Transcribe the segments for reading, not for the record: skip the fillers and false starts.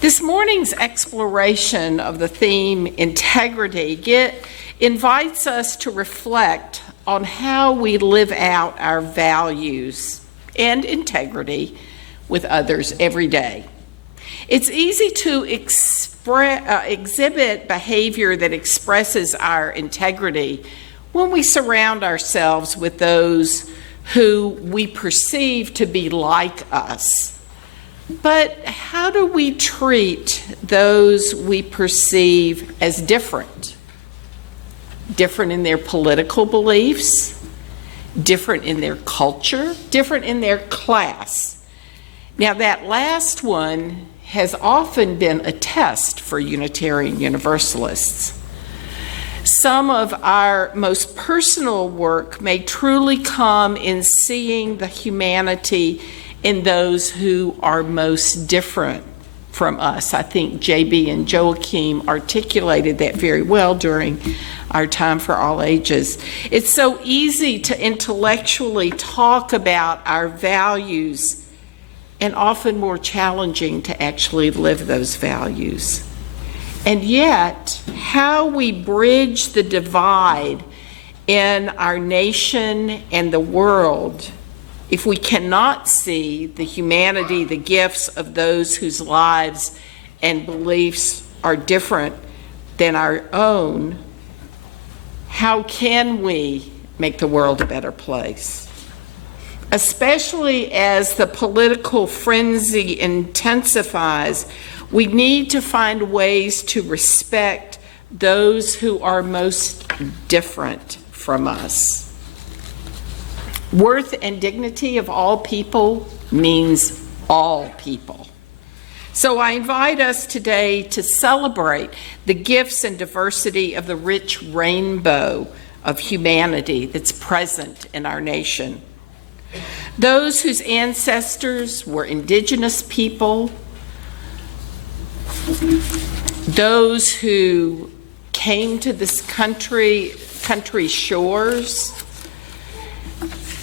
This morning's exploration of the theme integrity invites us to reflect on how we live out our values and integrity with others every day. It's easy to exhibit behavior that expresses our integrity when we surround ourselves with those who we perceive to be like us. But how do we treat those we perceive as different? Different in their political beliefs, different in their culture, different in their class. Now, that last one has often been a test for Unitarian Universalists. Some of our most personal work may truly come in seeing the humanity in those who are most different from us. I think J.B. and Joachim articulated that very well during our time for all ages. It's so easy to intellectually talk about our values and often more challenging to actually live those values. And yet, how we bridge the divide in our nation and the world if we cannot see the humanity, the gifts of those whose lives and beliefs are different than our own, how can we make the world a better place? Especially as the political frenzy intensifies, we need to find ways to respect those who are most different from us. Worth and dignity of all people means all people. So I invite us today to celebrate the gifts and diversity of the rich rainbow of humanity that's present in our nation. Those whose ancestors were indigenous people, those who came to this country's shores,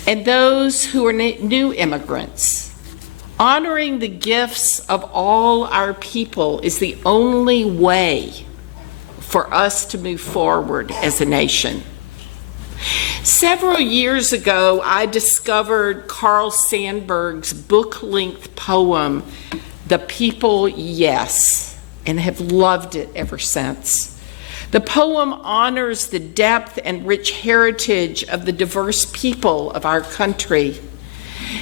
and those who are new immigrants. Honoring the gifts of all our people is the only way for us to move forward as a nation. Several years ago, I discovered Carl Sandburg's book-length poem, The People Yes, and have loved it ever since. The poem honors the depth and rich heritage of the diverse people of our country.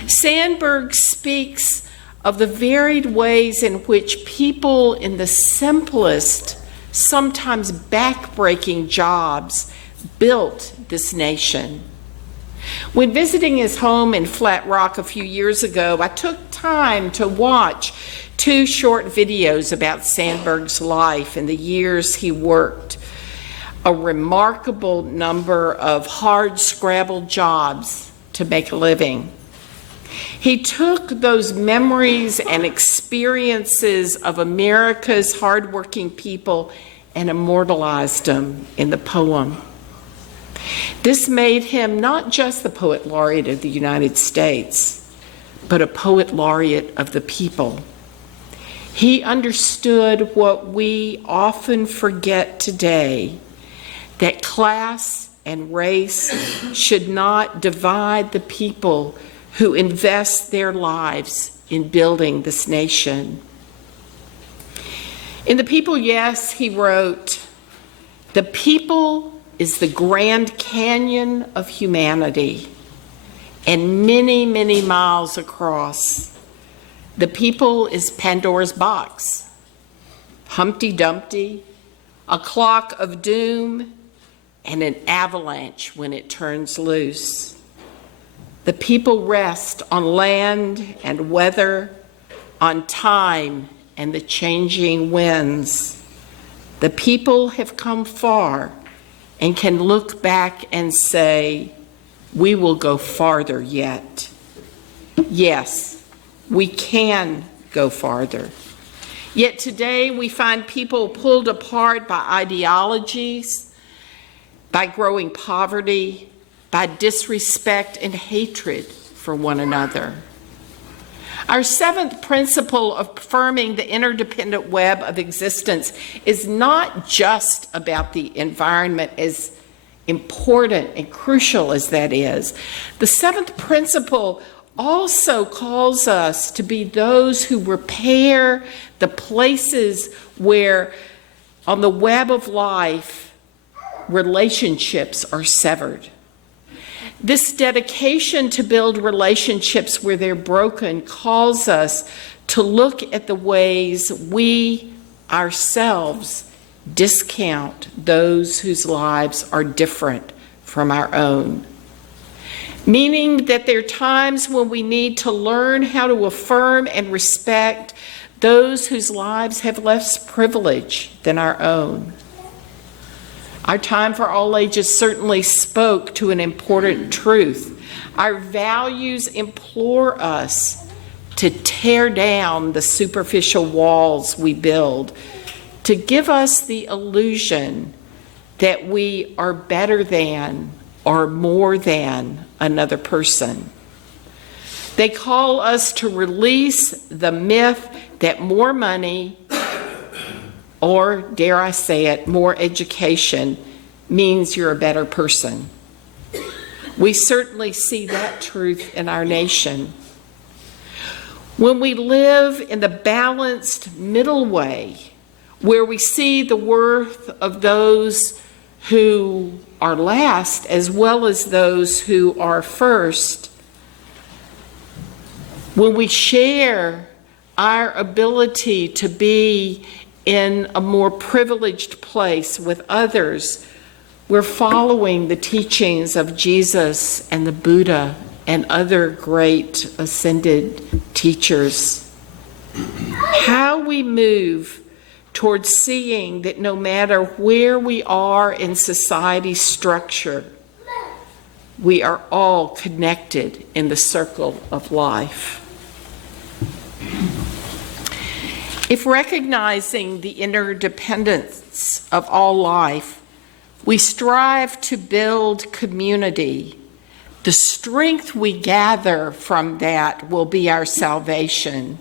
Sandburg speaks of the varied ways in which people in the simplest, sometimes back-breaking jobs built this nation. When visiting his home in Flat Rock a few years ago, I took time to watch 2 short videos about Sandburg's life and the years he worked a remarkable number of hard-scrabble jobs to make a living. He took those memories and experiences of America's hardworking people and immortalized them in the poem. This made him not just the Poet Laureate of the United States, but a Poet Laureate of the people. He understood what we often forget today, that class and race should not divide the people who invest their lives in building this nation. In The People Yes, he wrote, "The people is the Grand Canyon of humanity, and many, many miles across. The people is Pandora's box, Humpty Dumpty, a clock of doom, and an avalanche when it turns loose. The people rest on land and weather, on time and the changing winds. The people have come far and can look back and say, we will go farther yet. Yes, we can go farther. Yet today we find people pulled apart by ideologies, by growing poverty, by disrespect and hatred for one another. Our seventh principle of affirming the interdependent web of existence is not just about the environment, as important and crucial as that is. The seventh principle also calls us to be those who repair the places where, on the web of life, relationships are severed. This dedication to build relationships where they're broken calls us to look at the ways we ourselves discount those whose lives are different from our own. Meaning that there are times when we need to learn how to affirm and respect those whose lives have less privilege than our own. Our Time for All Ages certainly spoke to an important truth. Our values implore us to tear down the superficial walls we build, to give us the illusion that we are better than or more than another person. They call us to release the myth that more money, or dare I say it, more education means you're a better person. We certainly see that truth in our nation. When we live in the balanced middle way, where we see the worth of those who are last as well as those who are first, when we share our ability to be in a more privileged place with others, we're following the teachings of Jesus and the Buddha and other great ascended teachers. How we move towards seeing that no matter where we are in society's structure, we are all connected in the circle of life. If recognizing the interdependence of all life, we strive to build community, the strength we gather from that will be our salvation.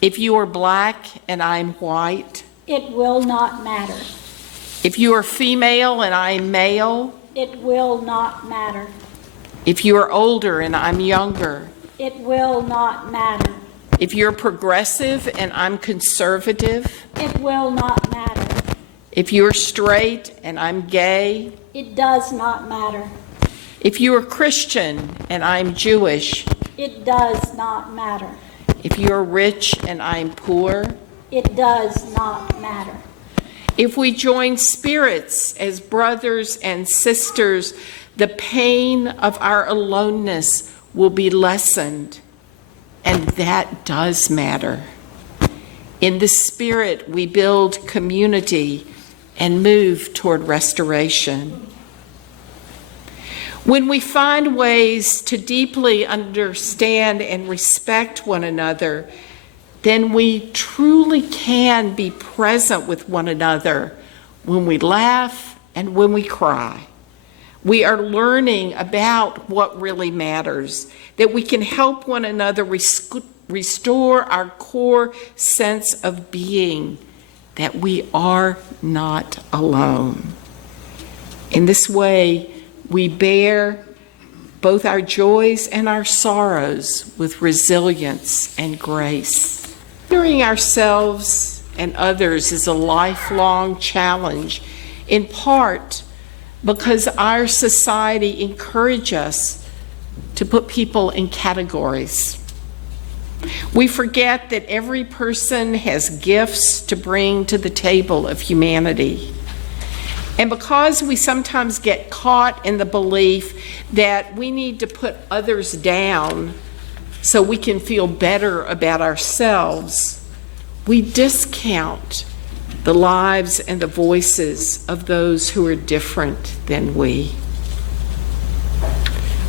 If you are black and I'm white, it will not matter. If you are female and I'm male, it will not matter. If you are older and I'm younger, it will not matter. If you're progressive and I'm conservative, it will not matter. If you're straight and I'm gay, it does not matter. If you are Christian and I'm Jewish, it does not matter. If you're rich and I'm poor, it does not matter. If we join spirits as brothers and sisters, the pain of our aloneness will be lessened, and that does matter. In the spirit, we build community and move toward restoration. When we find ways to deeply understand and respect one another, then we truly can be present with one another when we laugh and when we cry. We are learning about what really matters, that we can help one another restore our core sense of being, that we are not alone. In this way, we bear both our joys and our sorrows with resilience and grace. Hearing ourselves and others is a lifelong challenge, in part because our society encourages us to put people in categories. We forget that every person has gifts to bring to the table of humanity. And because we sometimes get caught in the belief that we need to put others down so we can feel better about ourselves, we discount the lives and the voices of those who are different than we.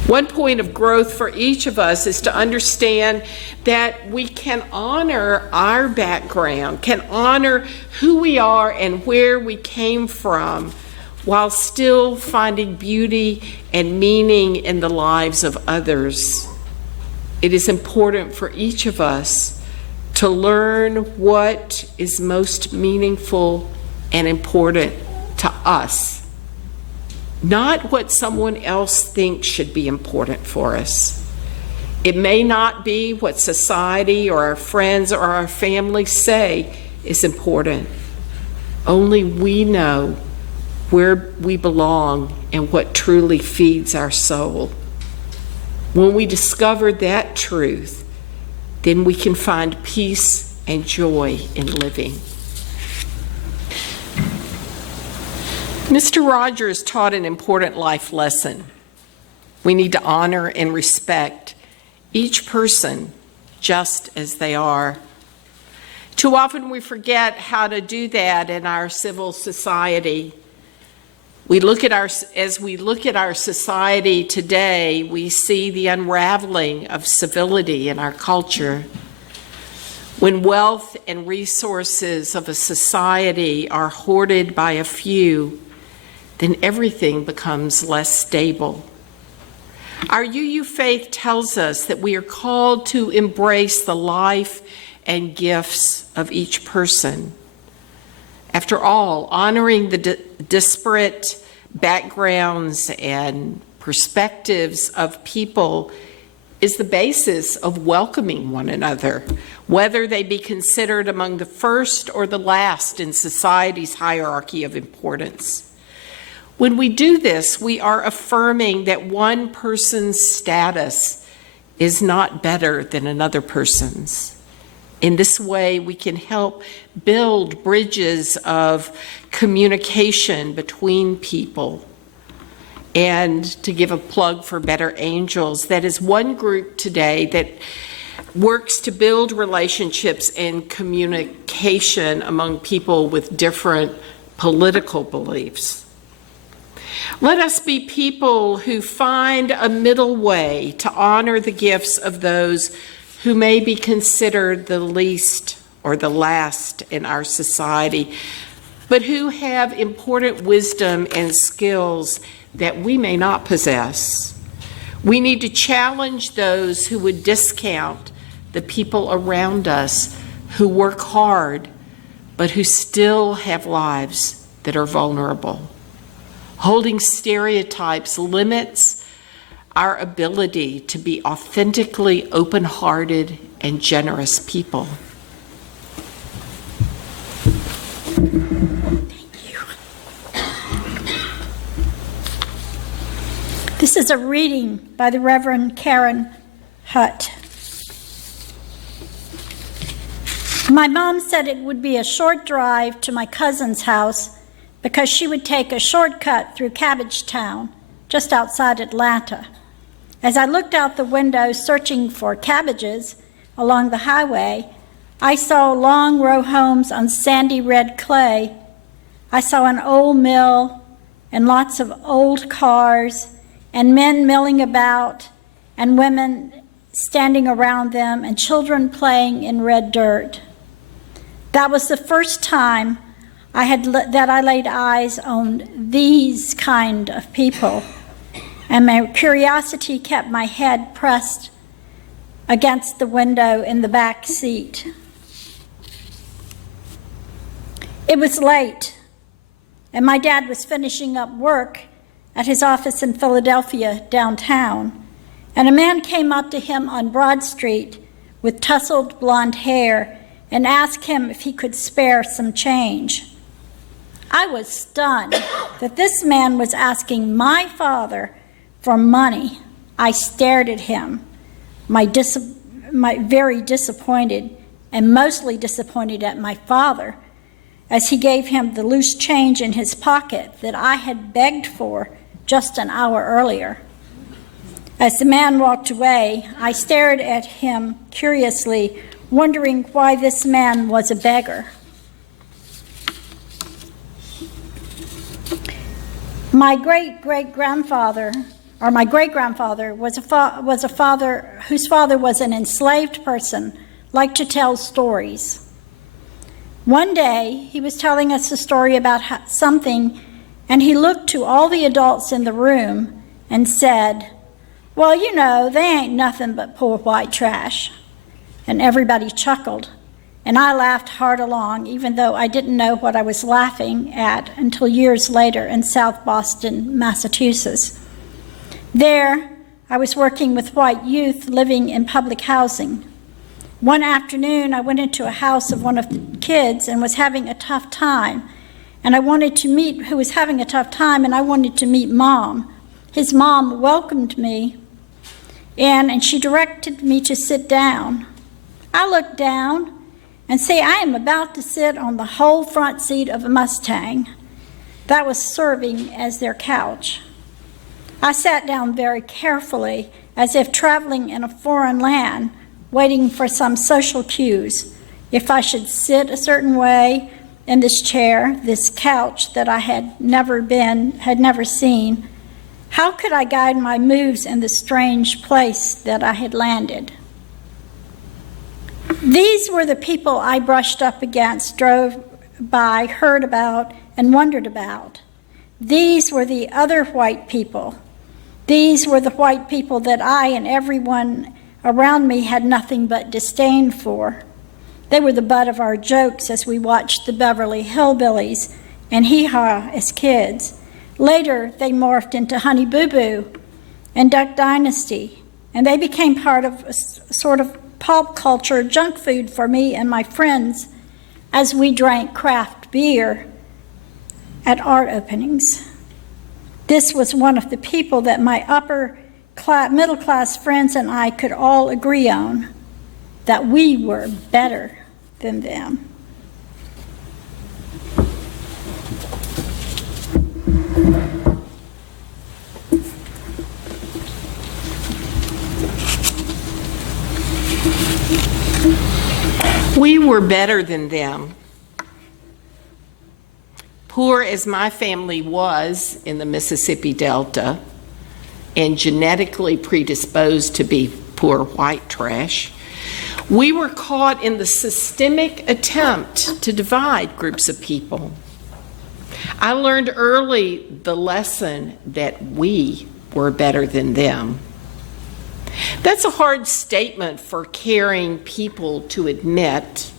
One point of growth for each of us is to understand that we can honor our background, can honor who we are and where we came from, while still finding beauty and meaning in the lives of others. it is important for each of us to learn what is most meaningful and important to us, not what someone else thinks should be important for us. It may not be what society or our friends or our family say is important. Only we know where we belong and what truly feeds our soul. When we discover that truth, then we can find peace and joy in living. Mr. Rogers taught an important life lesson. We need to honor and respect each person just as they are. Too often we forget how to do that in our civil society. As we look at our society today, we see the unraveling of civility in our culture. When wealth and resources of a society are hoarded by a few, then everything becomes less stable. Our UU faith tells us that we are called to embrace the life and gifts of each person. After all, honoring the disparate backgrounds and perspectives of people is the basis of welcoming one another, whether they be considered among the first or the last in society's hierarchy of importance. When we do this, we are affirming that one person's status is not better than another person's. In this way, we can help build bridges of communication between people. And to give a plug for Better Angels, that is one group today that works to build relationships and communication among people with different political beliefs. Let us be people who find a middle way to honor the gifts of those who may be considered the least or the last in our society, but who have important wisdom and skills that we may not possess. We need to challenge those who would discount the people around us who work hard, but who still have lives that are vulnerable. Holding stereotypes limits our ability to be authentically open-hearted and generous people. Thank you. This is a reading by the Reverend Karen Hutt. My mom said it would be a short drive to my cousin's house because she would take a shortcut through Cabbagetown, just outside Atlanta. As I looked out the window searching for cabbages along the highway, I saw long row homes on sandy red clay. I saw an old mill and lots of old cars and men milling about and women standing around them and children playing in red dirt. That was the first time that I laid eyes on these kind of people, and my curiosity kept my head pressed against the window in the back seat. It was late, and my dad was finishing up work at his office in Philadelphia downtown, and a man came up to him on Broad Street with tousled blonde hair and asked him if he could spare some change. I was stunned that this man was asking my father for money. I stared at him, very disappointed, and mostly disappointed at my father, as he gave him the loose change in his pocket that I had begged for just an hour earlier. As the man walked away, I stared at him curiously, wondering why this man was a beggar. My great-grandfather was a father whose father was an enslaved person, liked to tell stories. One day, he was telling us a story about something, and he looked to all the adults in the room and said, "Well, you know, they ain't nothing but poor white trash." And everybody chuckled, and I laughed hard along, even though I didn't know what I was laughing at until years later in South Boston, Massachusetts. There, I was working with white youth living in public housing. One afternoon, I went into a house of one of the kids and was having a tough time, and I wanted to meet Mom. His mom welcomed me and she directed me to sit down. I looked down and see, I am about to sit on the whole front seat of a Mustang that was serving as their couch. I sat down very carefully, as if traveling in a foreign land, waiting for some social cues. If I should sit a certain way in this chair, this couch that I had never seen, how could I guide my moves in the strange place that I had landed? These were the people I brushed up against, drove by, heard about, and wondered about. These were the other white people. These were the white people that I and everyone around me had nothing but disdain for. They were the butt of our jokes as we watched the Beverly Hillbillies and Hee-Haw as kids. Later, they morphed into Honey Boo Boo and Duck Dynasty, and they became part of a sort of pop culture junk food for me and my friends as we drank craft beer at art openings. This was one of the people that my middle class friends and I could all agree on, that we were better than them. We were better than them. Poor as my family was in the Mississippi Delta and genetically predisposed to be poor white trash, we were caught in the systemic attempt to divide groups of people. I learned early the lesson that we were better than them. That's a hard statement for caring people to admit,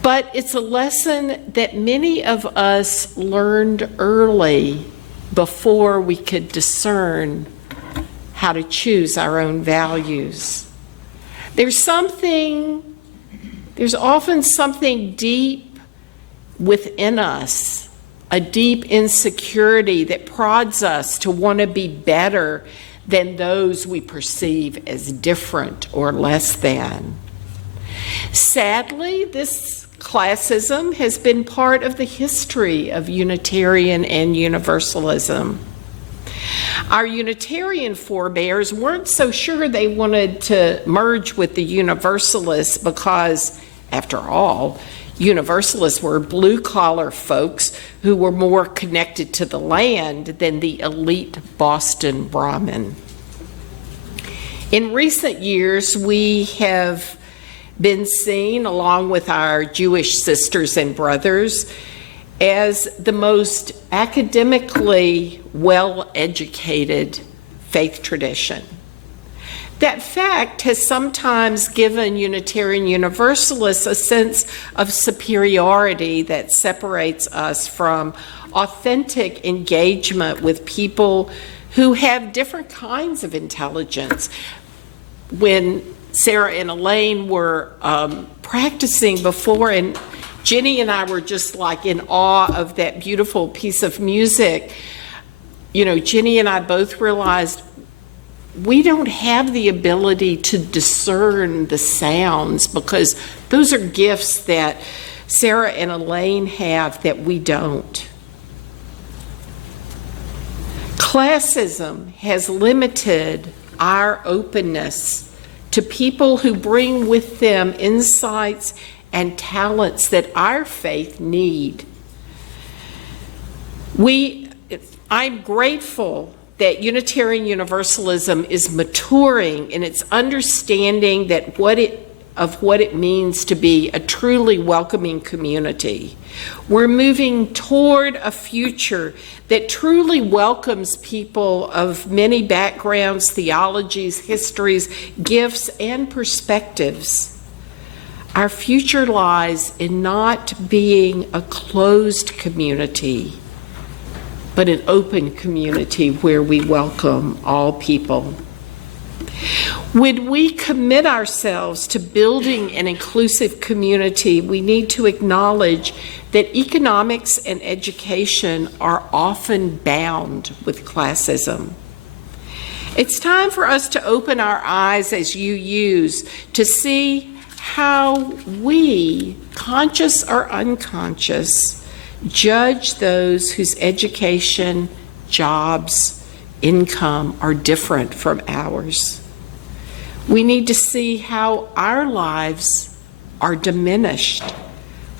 but it's a lesson that many of us learned early before we could discern how to choose our own values. There's often something deep within us, a deep insecurity that prods us to want to be better than those we perceive as different or less than. Sadly, this classism has been part of the history of Unitarian and Universalism. Our Unitarian forebears weren't so sure they wanted to merge with the Universalists because, after all, Universalists were blue-collar folks who were more connected to the land than the elite Boston Brahmin. In recent years, we have been seen, along with our Jewish sisters and brothers, as the most academically well-educated faith tradition. That fact has sometimes given Unitarian Universalists a sense of superiority that separates us from authentic engagement with people who have different kinds of intelligence. When Sarah and Elaine were practicing before, and Jenny and I were just like in awe of that beautiful piece of music, Jenny and I both realized we don't have the ability to discern the sounds because those are gifts that Sarah and Elaine have that we don't. Classism has limited our openness to people who bring with them insights and talents that our faith need. I'm grateful that Unitarian Universalism is maturing in its understanding that what it of what it means to be a truly welcoming community. We're moving toward a future that truly welcomes people of many backgrounds, theologies, histories, gifts, and perspectives. Our future lies in not being a closed community, but an open community where we welcome all people. When we commit ourselves to building an inclusive community, we need to acknowledge that economics and education are often bound with classism. It's time for us to open our eyes as UUs to see how we, conscious or unconscious, judge those whose education, jobs, income are different from ours. We need to see how our lives are diminished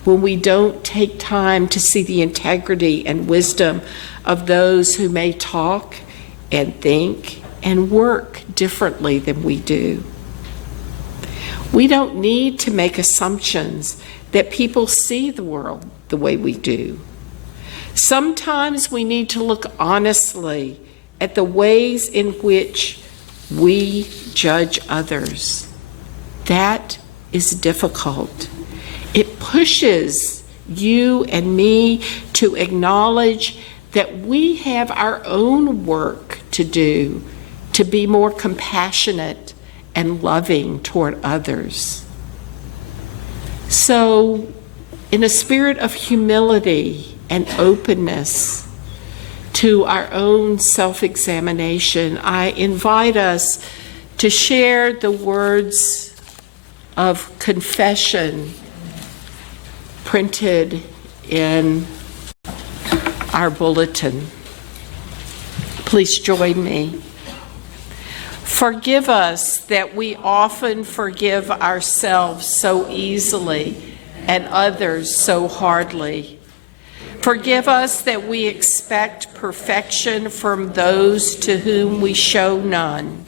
when we don't take time to see the integrity and wisdom of those who may talk and think and work differently than we do. We don't need to make assumptions that people see the world the way we do. Sometimes we need to look honestly at the ways in which we judge others. That is difficult. It pushes you and me to acknowledge that we have our own work to do to be more compassionate and loving toward others. So, in a spirit of humility and openness to our own self-examination, I invite us to share the words of confession printed in our bulletin. Please join me. Forgive us that we often forgive ourselves so easily and others so hardly. Forgive us that we expect perfection from those to whom we show none.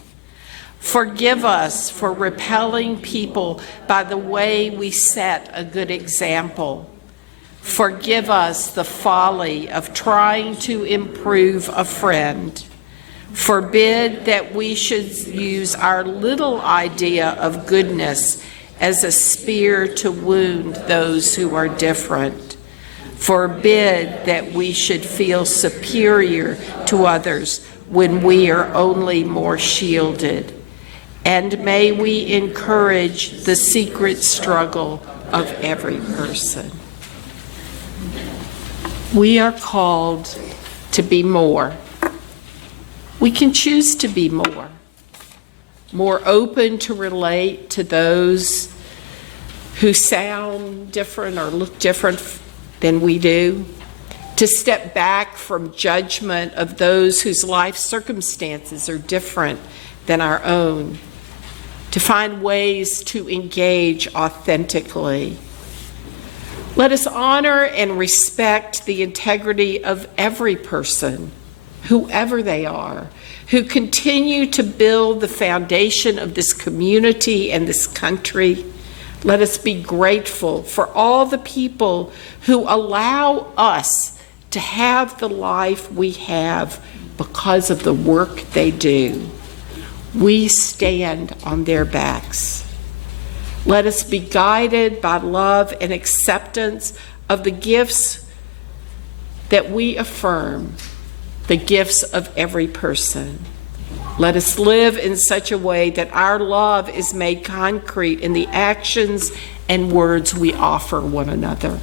Forgive us for repelling people by the way we set a good example. Forgive us the folly of trying to improve a friend. Forbid that we should use our little idea of goodness as a spear to wound those who are different. Forbid that we should feel superior to others when we are only more shielded. And may we encourage the secret struggle of every person. We are called to be more. We can choose to be more open to relate to those who sound different or look different than we do, to step back from judgment of those whose life circumstances are different than our own, to find ways to engage authentically. Let us honor and respect the integrity of every person, whoever they are, who continue to build the foundation of this community and this country. Let us be grateful for all the people who allow us to have the life we have because of the work they do. We stand on their backs. Let us be guided by love and acceptance of the gifts that we affirm, the gifts of every person. Let us live in such a way that our love is made concrete in the actions and words we offer one another.